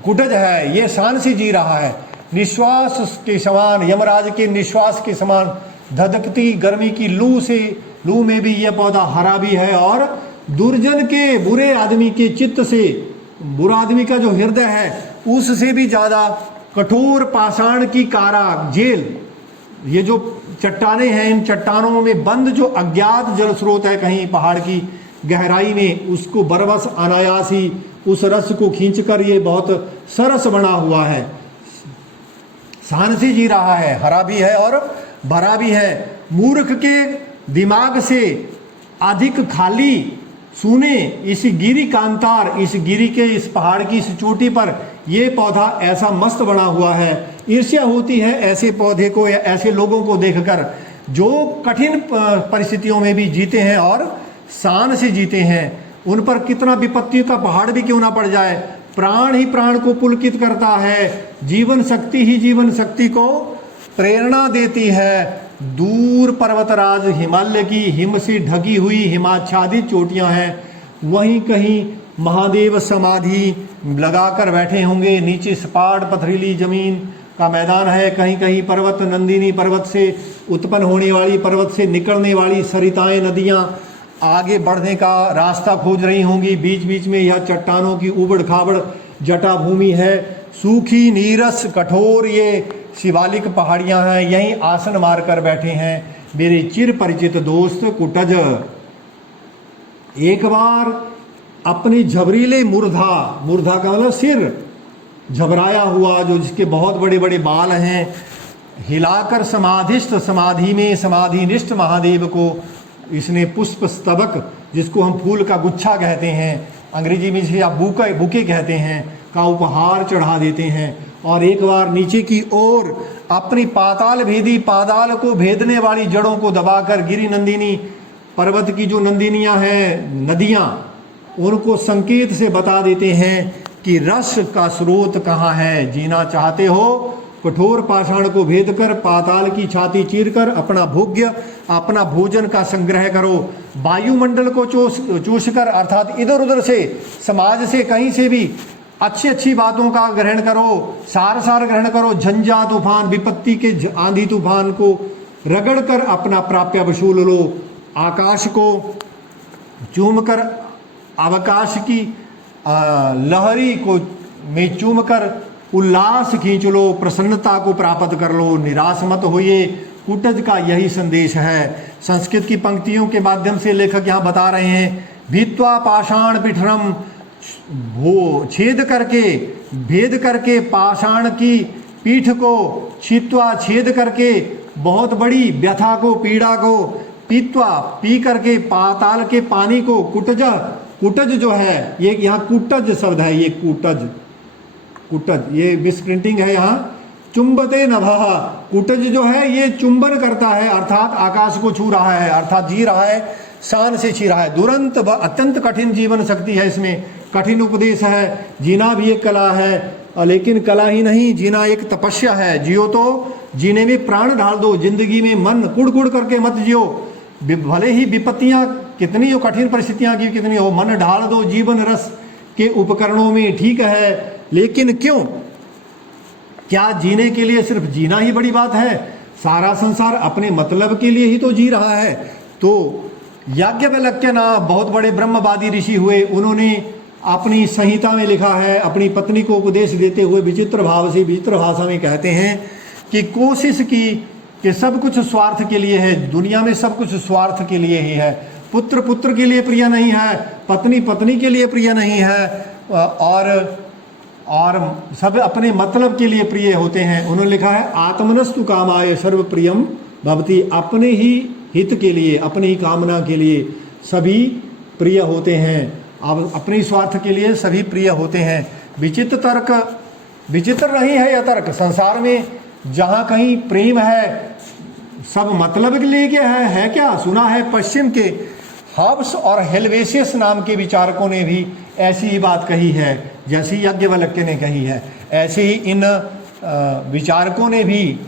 कुटज है ये शान से जी रहा है। निश्वास के समान, यमराज के निश्वास के समान धधकती गर्मी की लू में भी यह पौधा हरा भी है। और दुर्जन के, बुरे आदमी के चित्त से, बुरा आदमी का जो हृदय है उससे भी ज़्यादा कठोर पाषाण की कारा जेल, ये जो चट्टाने हैं, इन चट्टानों में बंद जो अज्ञात जल स्रोत है कहीं पहाड़ की गहराई में, उसको बरबस अनायास ही उस रस को खींचकर ये बहुत सरस बना हुआ है, शान से जी रहा है, हरा भी है और भरा भी है। मूर्ख के दिमाग से अधिक खाली सुने इस गिरी कांतार, इस गिरी के, इस पहाड़ की इस चोटी पर ये पौधा ऐसा मस्त बना हुआ है। ईर्ष्या होती है ऐसे पौधे को या ऐसे लोगों को देखकर जो कठिन परिस्थितियों में भी जीते हैं और शान से जीते हैं। उन पर कितना विपत्तियों का पहाड़ भी क्यों ना पड़ जाए, प्राण ही प्राण को पुलकित करता है, जीवन शक्ति ही जीवन शक्ति को प्रेरणा देती है। दूर पर्वतराज हिमालय की हिम से ढकी हुई हिमाच्छादित चोटियां हैं, वहीं कहीं महादेव समाधि लगाकर बैठे होंगे, नीचे सपाट पथरीली जमीन का मैदान है, कहीं कहीं पर्वत, नंदिनी पर्वत से उत्पन्न होने वाली, पर्वत से निकलने वाली सरिताएं, नदियां आगे बढ़ने का रास्ता खोज रही होंगी। बीच बीच में यह चट्टानों की उबड़ खाबड़ जटा भूमि है, सूखी नीरस कठोर ये शिवालिक पहाड़ियां हैं, यहीं आसन मारकर बैठे हैं मेरे चिर परिचित दोस्त कुटज। एक बार अपने झबरीले मूर्धा का मतलब सिर झबराया हुआ, जो जिसके बहुत बड़े बड़े बाल हैं, हिलाकर समाधिस्थ, समाधि में समाधिनिष्ठ महादेव को इसने पुष्प स्तबक, जिसको हम फूल का गुच्छा कहते हैं, अंग्रेजी में इसे आप बुके कहते हैं, का उपहार चढ़ा देते हैं। और एक बार नीचे की ओर अपनी पाताल भेदी, पाताल को भेदने वाली जड़ों को दबाकर गिरी नंदिनी पर्वत की जो नंदिनियां हैं, नदियां, उनको संकेत से बता देते हैं कि रस का स्रोत कहाँ है। जीना चाहते हो, कठोर पाषाण को भेद कर, पाताल की छाती चीरकर अपना भोग्य, अपना भोजन का संग्रह करो। वायुमंडल को चूस कर, अर्थात इधर उधर से, समाज से, कहीं से भी अच्छी अच्छी बातों का ग्रहण करो, सार ग्रहण करो। झंझा तूफान, विपत्ति के आंधी तूफान को रगड़ कर अपना प्राप्य वसूल लो। आकाश को चूमकर, अवकाश की लहरी को में चूमकर उल्लास खींच लो, प्रसन्नता को प्राप्त कर लो, निराश मत होइए। कुटज का यही संदेश है। संस्कृत की पंक्तियों के माध्यम से लेखक यहाँ बता रहे हैं, भित्वा पाषाण पिठरम, वो छेद करके, भेद करके पाषाण की पीठ को, छित्वा छेद करके, बहुत बड़ी व्यथा को, पीड़ा को, पीत्वा पी करके, पाताल के पानी को, कुटज जो है, ये यहाँ कुटज शब्द है, ये कुटज, ये मिसप्रिंटिंग है यहाँ, चुंबते नभः, कुटज जो है ये चुंबन करता है, अर्थात आकाश को छू रहा है, अर्थात जी रहा है, शान से छी रहा है। दुरंत अत्यंत कठिन जीवन शक्ति है इसमें, कठिन उपदेश है। जीना भी एक कला है, लेकिन कला ही नहीं, जीना एक तपस्या है। जियो तो जीने में प्राण ढाल दो, जिंदगी में मन कुड़ करके मत जियो। भले ही विपत्तियां कितनी हो, कठिन परिस्थितियां की कितनी हो, मन ढाल दो जीवन रस के उपकरणों में, ठीक है। लेकिन क्यों, क्या जीने के लिए सिर्फ जीना ही बड़ी बात है? सारा संसार अपने मतलब के लिए ही तो जी रहा है। तो याज्ञवल्क्य ना बहुत बड़े ब्रह्मवादी ऋषि हुए, उन्होंने अपनी संहिता में लिखा है, अपनी पत्नी को उपदेश देते हुए विचित्र भाव से, विचित्र भाषा में कहते हैं कि कोशिश की कि सब कुछ स्वार्थ के लिए है, दुनिया में सब कुछ स्वार्थ के लिए ही है। पुत्र पुत्र के लिए प्रिय नहीं है, पत्नी पत्नी के लिए प्रिय नहीं है, और सब अपने मतलब के लिए प्रिय होते हैं। उन्होंने लिखा है, आत्मनस्तु कामाय सर्व प्रियम भवति, अपने ही हित के लिए, अपनी ही कामना के लिए सभी प्रिय होते हैं। अब अपने स्वार्थ के लिए सभी प्रिय होते हैं। विचित्र तर्क, विचित्र नहीं है यह तर्क। संसार में जहाँ कहीं प्रेम है, सब मतलब के लिए क्या है क्या? सुना है पश्चिम के हब्स और हेल्वेशियस नाम के विचारकों ने भी ऐसी ही बात कही है, जैसी याज्ञवल्क्य ने कही है। ऐसे ही इन विचारकों ने भी,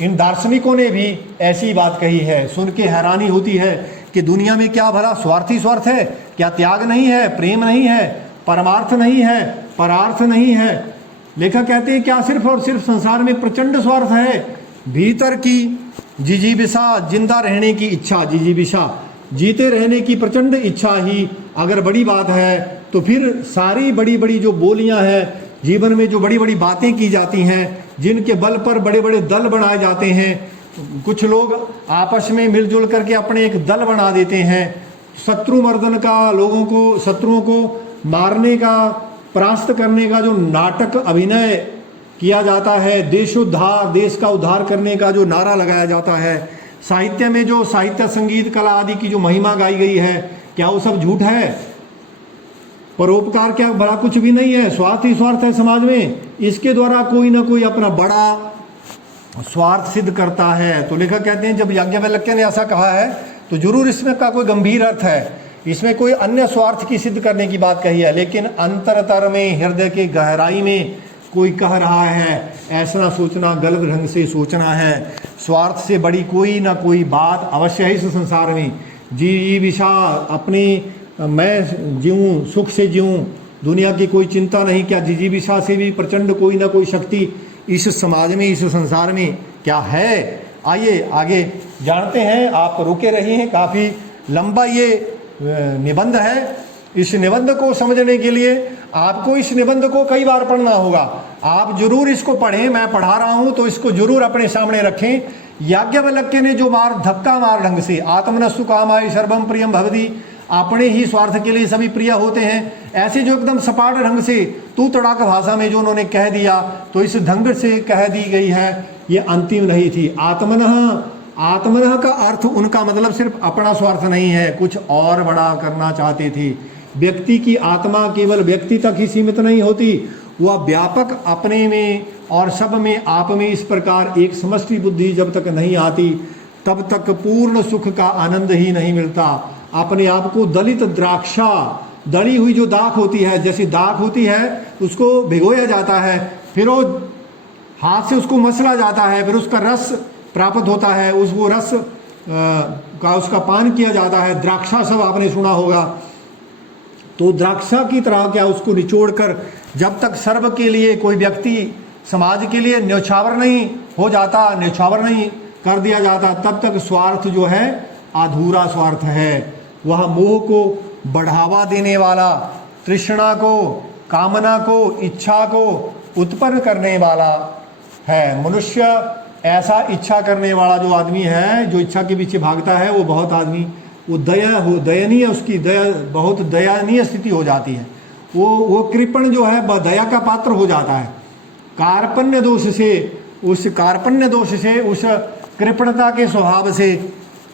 इन दार्शनिकों ने भी ऐसी बात कही है। सुन के हैरानी होती है कि दुनिया में क्या भला स्वार्थी स्वार्थ है? क्या त्याग नहीं है, प्रेम नहीं है, परमार्थ नहीं है, परार्थ नहीं है? लेखक कहते हैं क्या सिर्फ और सिर्फ संसार में प्रचंड स्वार्थ है? भीतर की जिजीविषा, जिंदा रहने की इच्छा, जिजीविषा, जीते रहने की प्रचंड इच्छा ही अगर बड़ी बात है, तो फिर सारी बड़ी बड़ी जो बोलियां हैं जीवन में, जो बड़ी बड़ी बातें की जाती हैं, जिनके बल पर बड़े बड़े दल बनाए जाते हैं, कुछ लोग आपस में मिलजुल करके अपने एक दल बना देते हैं, शत्रु मर्दन का, लोगों को, शत्रुओं को मारने का, परास्त करने का जो नाटक अभिनय किया जाता है, देशोद्धार, देश का उद्धार करने का जो नारा लगाया जाता है, साहित्य में जो साहित्य, संगीत, कला आदि की जो महिमा गाई गई है, क्या वो सब झूठ है? परोपकार क्या बड़ा कुछ भी नहीं है? स्वार्थ ही स्वार्थ है समाज में। इसके द्वारा कोई ना कोई अपना बड़ा स्वार्थ सिद्ध करता है। तो लेखक कहते हैं जब याज्ञवल्क्य ने ऐसा कहा है तो जरूर इसमें का कोई गंभीर अर्थ है, इसमें कोई अन्य स्वार्थ की सिद्ध करने की बात कही है, लेकिन अंतरतर में, हृदय के गहराई में कोई कह रहा है ऐसा सोचना गलत ढंग से सोचना है। स्वार्थ से बड़ी कोई ना कोई बात अवश्य है इस संसार में। जीविषा, अपनी मैं जीऊँ, सुख से जीऊँ, दुनिया की कोई चिंता नहीं, क्या जिजीविषा से भी प्रचंड कोई ना कोई शक्ति इस समाज में, इस संसार में क्या है? आइए आगे जानते हैं। आप रुके रहिए हैं, काफ़ी लंबा ये निबंध है। इस निबंध को समझने के लिए आपको इस निबंध को कई बार पढ़ना होगा। आप जरूर इसको पढ़ें, मैं पढ़ा रहा हूं तो इसको जरूर अपने सामने रखें। याज्ञवल्क्य ने जो धक्का मार ढंग से, आत्मनस्तु कामाय सर्वम प्रियम भवति, अपने ही स्वार्थ के लिए सभी प्रिय होते हैं, ऐसे जो एकदम सपाट ढंग से तू तड़ाक भाषा में जो उन्होंने कह दिया, तो इस ढंग से कह दी गई है, ये अंतिम नहीं थी। आत्मनः का अर्थ उनका मतलब सिर्फ अपना स्वार्थ नहीं है, कुछ और बड़ा करना चाहते थे। व्यक्ति की आत्मा केवल व्यक्ति तक ही सीमित नहीं होती, वह व्यापक अपने में और सब में, आप में इस प्रकार एक समष्टि बुद्धि जब तक नहीं आती, तब तक पूर्ण सुख का आनंद ही नहीं मिलता। अपने आप को दलित द्राक्षा, दली हुई जो दाख होती है, जैसी दाख होती है उसको भिगोया जाता है, फिर वो हाथ से उसको मसला जाता है, फिर उसका रस प्राप्त होता है, वो रस का उसका पान किया जाता है। द्राक्षा सब आपने सुना होगा। तो द्राक्षा की तरह क्या उसको निचोड़कर जब तक सर्व के लिए कोई व्यक्ति समाज के लिए न्यौछावर नहीं हो जाता, न्यौछावर नहीं कर दिया जाता, तब तक स्वार्थ जो है अधूरा स्वार्थ है। वह मोह को बढ़ावा देने वाला, तृष्णा को, कामना को, इच्छा को उत्पन्न करने वाला है। मनुष्य ऐसा इच्छा करने वाला जो आदमी है, जो इच्छा के पीछे भागता है, वो बहुत आदमी, वो दयनीय, उसकी बहुत दयनीय स्थिति हो जाती है। वो कृपण जो है दया का पात्र हो जाता है। कार्पण्य दोष से, उस कार्पण्य दोष से, उस कृपणता के स्वभाव से,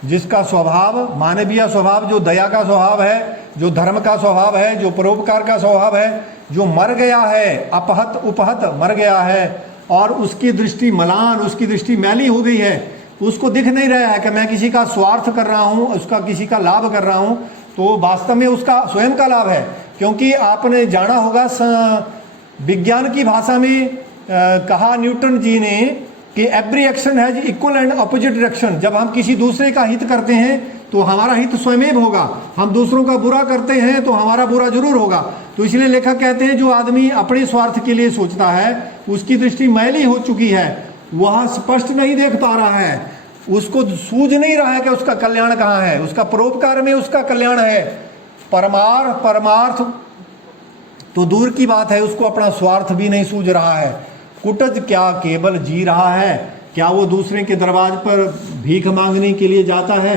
जिसका स्वभाव मानवीय स्वभाव, जो दया का स्वभाव है, जो धर्म का स्वभाव है, जो परोपकार का स्वभाव है, जो मर गया है, अपहत उपहत मर गया है, और उसकी दृष्टि मलान, उसकी दृष्टि मैली हो गई है, उसको दिख नहीं रहा है कि मैं किसी का स्वार्थ कर रहा हूँ, उसका किसी का लाभ कर रहा हूँ, तो वास्तव में उसका स्वयं का लाभ है। क्योंकि आपने जाना होगा, विज्ञान की भाषा में कहा न्यूटन जी ने कि every action has equal and opposite direction. जब हम किसी दूसरे का हित करते हैं तो हमारा हित स्वयं होगा, हम दूसरों का बुरा करते हैं तो हमारा बुरा जरूर होगा। तो इसलिए लेखक कहते हैं जो आदमी अपने स्वार्थ के लिए सोचता है, उसकी दृष्टि मैली हो चुकी है, वह स्पष्ट नहीं देख पा रहा है, उसको सूझ नहीं रहा है कि उसका कल्याण कहाँ है, उसका परोपकार में उसका कल्याण है। परमार्थ तो दूर की बात है, उसको अपना स्वार्थ भी नहीं सूझ रहा है। कुटज क्या केवल जी रहा है? क्या वो दूसरे के दरवाजे पर भीख मांगने के लिए जाता है?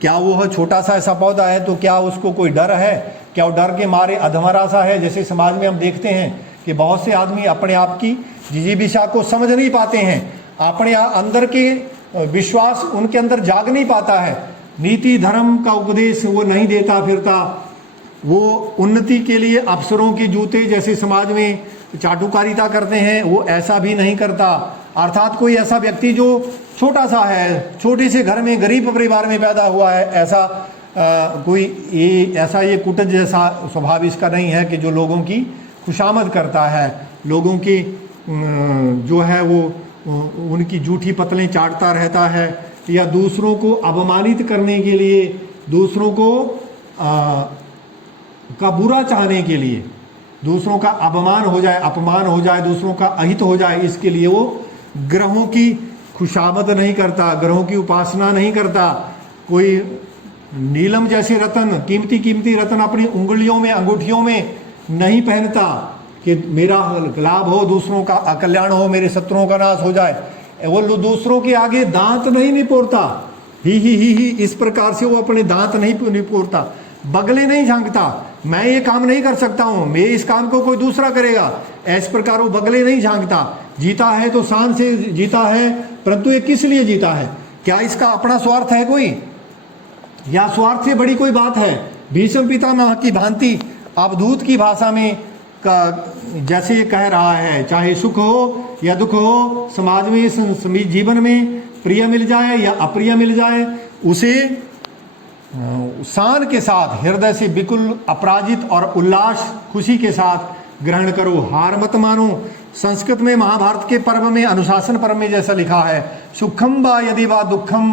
क्या वो छोटा सा ऐसा पौधा है तो क्या उसको कोई डर है? क्या वो डर के मारे अधमरा सा है? जैसे समाज में हम देखते हैं कि बहुत से आदमी अपने आप की जिजीविषा को समझ नहीं पाते हैं, अपने अंदर के विश्वास उनके अंदर जाग नहीं पाता है, नीति धर्म का उपदेश वो नहीं देता फिरता, वो उन्नति के लिए अफसरों के जूते जैसे समाज में चाटुकारिता करते हैं, वो ऐसा भी नहीं करता। अर्थात कोई ऐसा व्यक्ति जो छोटा सा है, छोटे से घर में गरीब परिवार में पैदा हुआ है, ऐसा ये कुटज जैसा स्वभाव इसका नहीं है कि जो लोगों की खुशामद करता है, लोगों की जो है वो उनकी जूठी पतलें चाटता रहता है, या दूसरों को अपमानित करने के लिए, दूसरों को का बुरा चाहने के लिए दूसरों का अवमान हो जाए, अपमान हो जाए, दूसरों का अहित हो जाए, इसके लिए वो ग्रहों की खुशामद नहीं करता, ग्रहों की उपासना नहीं करता। कोई नीलम जैसे रतन, कीमती कीमती रतन अपनी उंगलियों में, अंगूठियों में नहीं पहनता कि मेरा लाभ हो, दूसरों का अकल्याण हो, मेरे शत्रुओं का नाश हो जाए। वो दूसरों के आगे दांत नहीं निपोरता, ही इस प्रकार से वो अपने दांत नहीं निपोरता, बगले नहीं झांकता, मैं ये काम नहीं कर सकता हूं, मैं इस काम को कोई दूसरा करेगा, इस प्रकार वो बगले नहीं झांकता। जीता है तो शान से जीता है, परंतु ये किस लिए जीता है? क्या इसका अपना स्वार्थ है कोई, या स्वार्थ से बड़ी कोई बात है? भीष्म पितामह की भांति अवधूत की भाषा में जैसे ये कह रहा है, चाहे सुख हो या दुख हो, समाज में, जीवन में प्रिय मिल जाए या अप्रिय मिल जाए, उसे शान के साथ, हृदय से बिल्कुल अपराजित और उल्लास खुशी के साथ ग्रहण करो, हार मत मानो। संस्कृत में महाभारत के पर्व में, अनुशासन पर्व में जैसा लिखा है, सुखम वा यदि वा दुखम,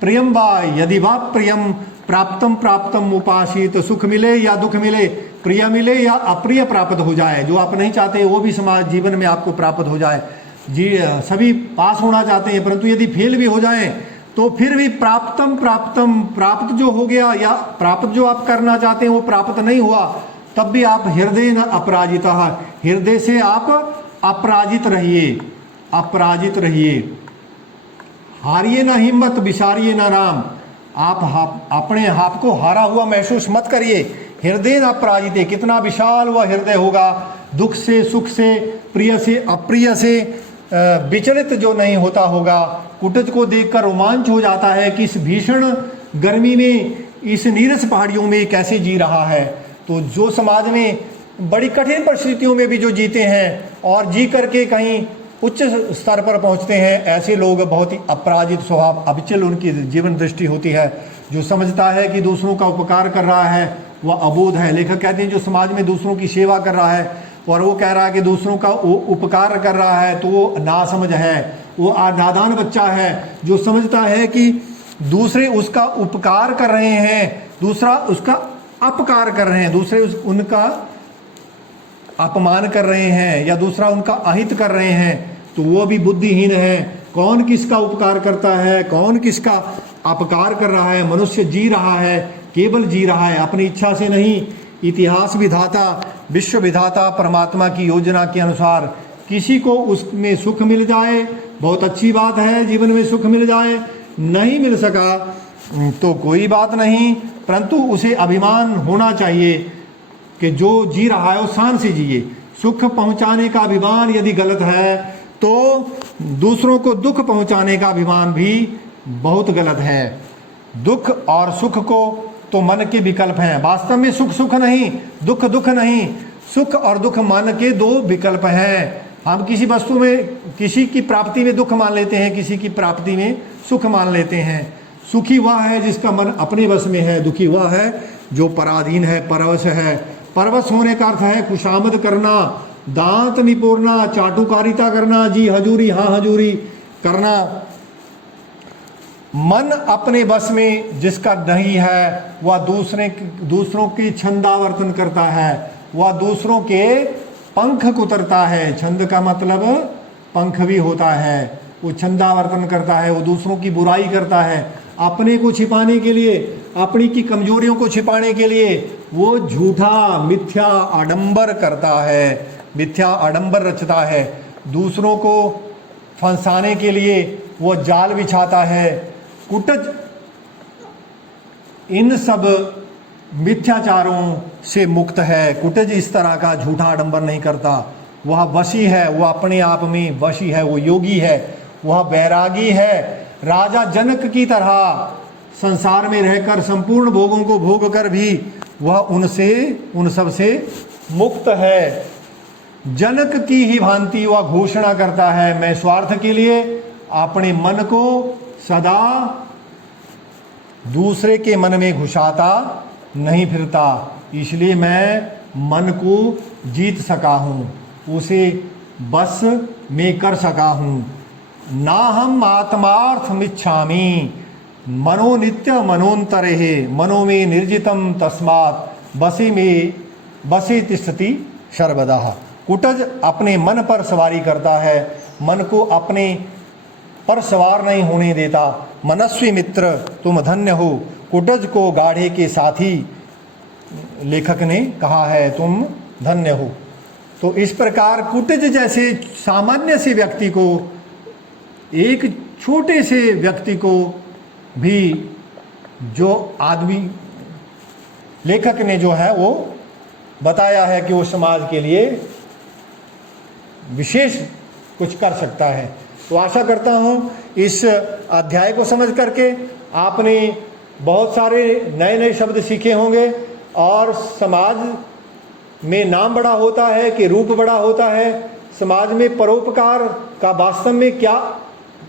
प्रियम वा यदि वा प्रियम, प्राप्तम प्राप्तम उपासी। तो सुख मिले या दुख मिले, प्रिय मिले या अप्रिय प्राप्त हो जाए, जो आप नहीं चाहते वो भी समाज जीवन में आपको प्राप्त हो जाए। जी, सभी पास होना चाहते हैं, परंतु यदि फेल भी हो जाए तो फिर भी प्राप्तम प्राप्तम, प्राप्त जो हो गया या प्राप्त जो आप करना चाहते हैं वो प्राप्त नहीं हुआ, तब भी आप हृदय न अपराजित, हृदय से आप अपराजित रहिए, अपराजित रहिए। हारिए ना हिम्मत, विसारिए ना राम। आप अपने आप को हारा हुआ महसूस मत करिए। हृदय ना अपराजित है, कितना विशाल वह हृदय होगा, दुख से सुख से, प्रिय से अप्रिय से विचलित जो नहीं होता होगा। कुटज को देखकर रोमांच हो जाता है कि इस भीषण गर्मी में, इस नीरस पहाड़ियों में कैसे जी रहा है। तो जो समाज में बड़ी कठिन परिस्थितियों में भी जो जीते हैं और जी करके कहीं उच्च स्तर पर पहुंचते हैं, ऐसे लोग बहुत ही अपराजित स्वभाव, अविचल उनकी जीवन दृष्टि होती है। जो समझता है कि दूसरों का उपकार कर रहा है वह अबोध है। लेखक कहते हैं जो समाज में दूसरों की सेवा कर रहा है और वो कह रहा है कि दूसरों का वो उपकार कर रहा है, तो वो नासमझ है, वो नादान बच्चा है। जो समझता है कि दूसरे उसका उपकार कर रहे हैं, दूसरा उसका अपकार कर रहे हैं, दूसरे उनका अपमान कर रहे हैं या दूसरा उनका अहित कर रहे हैं, तो वो भी बुद्धिहीन है। कौन किसका उपकार करता है, कौन किसका अपकार कर रहा है? मनुष्य जी रहा है, केवल जी रहा है, अपनी इच्छा से नहीं। इतिहास विधाता, विश्व विधाता परमात्मा की योजना के अनुसार किसी को उसमें सुख मिल जाए, बहुत अच्छी बात है, जीवन में सुख मिल जाए, नहीं मिल सका तो कोई बात नहीं, परंतु उसे अभिमान होना चाहिए कि जो जी रहा है वो शान से जिए। सुख पहुंचाने का अभिमान यदि गलत है तो दूसरों को दुख पहुंचाने का अभिमान भी बहुत गलत है। दुख और सुख को तो मन के विकल्प हैं, वास्तव में सुख सुख नहीं, दुख दुख नहीं, सुख और दुख मन के दो विकल्प हैं। हम किसी वस्तु में, किसी की प्राप्ति में दुख मान लेते हैं, किसी की प्राप्ति में सुख मान लेते हैं। सुखी वह है जिसका मन अपने वश में है, दुखी वह है जो पराधीन है, परवश है। परवश होने का अर्थ है खुशामद करना, दांत निपोरना, चाटुकारिता करना, जी हजूरी हाँ हजूरी करना। मन अपने बस में जिसका नहीं है वह दूसरों की छंदावर्तन करता है, वह दूसरों के पंख कुतरता है। छंद का मतलब पंख भी होता है। वो छंदावर्तन करता है, वो दूसरों की बुराई करता है, अपने को छिपाने के लिए, अपनी की कमजोरियों को छिपाने के लिए वो झूठा मिथ्या आडंबर करता है, मिथ्या आडंबर रचता है। दूसरों को फंसाने के लिए वो जाल बिछाता है। कुटज इन सब मिथ्याचारों से मुक्त है। कुटज इस तरह का झूठा आडंबर नहीं करता। वह वशी है, वह अपने आप में वशी है, वो योगी है, वह बैरागी है। राजा जनक की तरह संसार में रहकर संपूर्ण भोगों को भोग कर भी वह उन सब से मुक्त है। जनक की ही भांति वह घोषणा करता है, मैं स्वार्थ के लिए अपने मन को सदा दूसरे के मन में घुसाता नहीं फिरता, इसलिए मैं मन को जीत सका हूँ, उसे बस में कर सका हूँ। ना हम आत्मार्थमिच्छामि मनो नित्य मनोन्तरे, मनो में निर्जितम तस्मात् बसे तिष्ठति सर्वदा। कुटज अपने मन पर सवारी करता है, मन को अपने पर सवार नहीं होने देता। मनस्वी मित्र तुम धन्य हो, कुटज को गाढ़े के साथी लेखक ने कहा है तुम धन्य हो। तो इस प्रकार कुटज जैसे सामान्य से व्यक्ति को, एक छोटे से व्यक्ति को भी जो आदमी लेखक ने जो है वो बताया है कि वो समाज के लिए विशेष कुछ कर सकता है। तो आशा करता हूँ इस अध्याय को समझ करके आपने बहुत सारे नए नए शब्द सीखे होंगे, और समाज में नाम बड़ा होता है कि रूप बड़ा होता है, समाज में परोपकार का वास्तव में क्या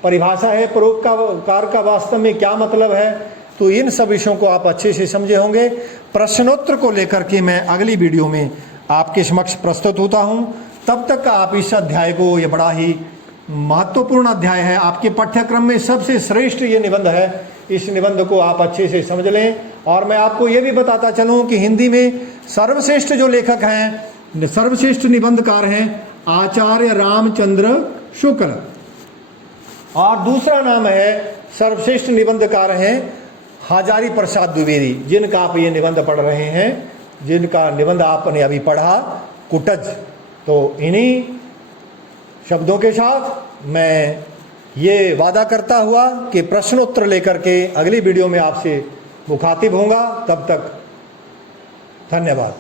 परिभाषा है, परोपकार का वास्तव में क्या मतलब है, तो इन सब विषयों को आप अच्छे से समझे होंगे। प्रश्नोत्तर को लेकर के मैं अगली वीडियो में आपके समक्ष प्रस्तुत होता हूं। तब तक आप इस अध्याय को, ये बड़ा ही महत्वपूर्ण अध्याय है, आपके पाठ्यक्रम में सबसे श्रेष्ठ ये निबंध है, इस निबंध को आप अच्छे से समझ लें। और मैं आपको ये भी बताता चलूं कि हिंदी में सर्वश्रेष्ठ जो लेखक हैं, सर्वश्रेष्ठ निबंधकार हैं आचार्य रामचंद्र शुक्ल, और दूसरा नाम है सर्वश्रेष्ठ निबंधकार हैं हजारी प्रसाद द्विवेदी, जिनका आप ये निबंध पढ़ रहे हैं, जिनका निबंध आपने अभी पढ़ा कुटज। तो इन्हीं शब्दों के साथ मैं ये वादा करता हुआ कि प्रश्नोत्तर लेकर के अगली वीडियो में आपसे मुखातिब होऊंगा। तब तक धन्यवाद।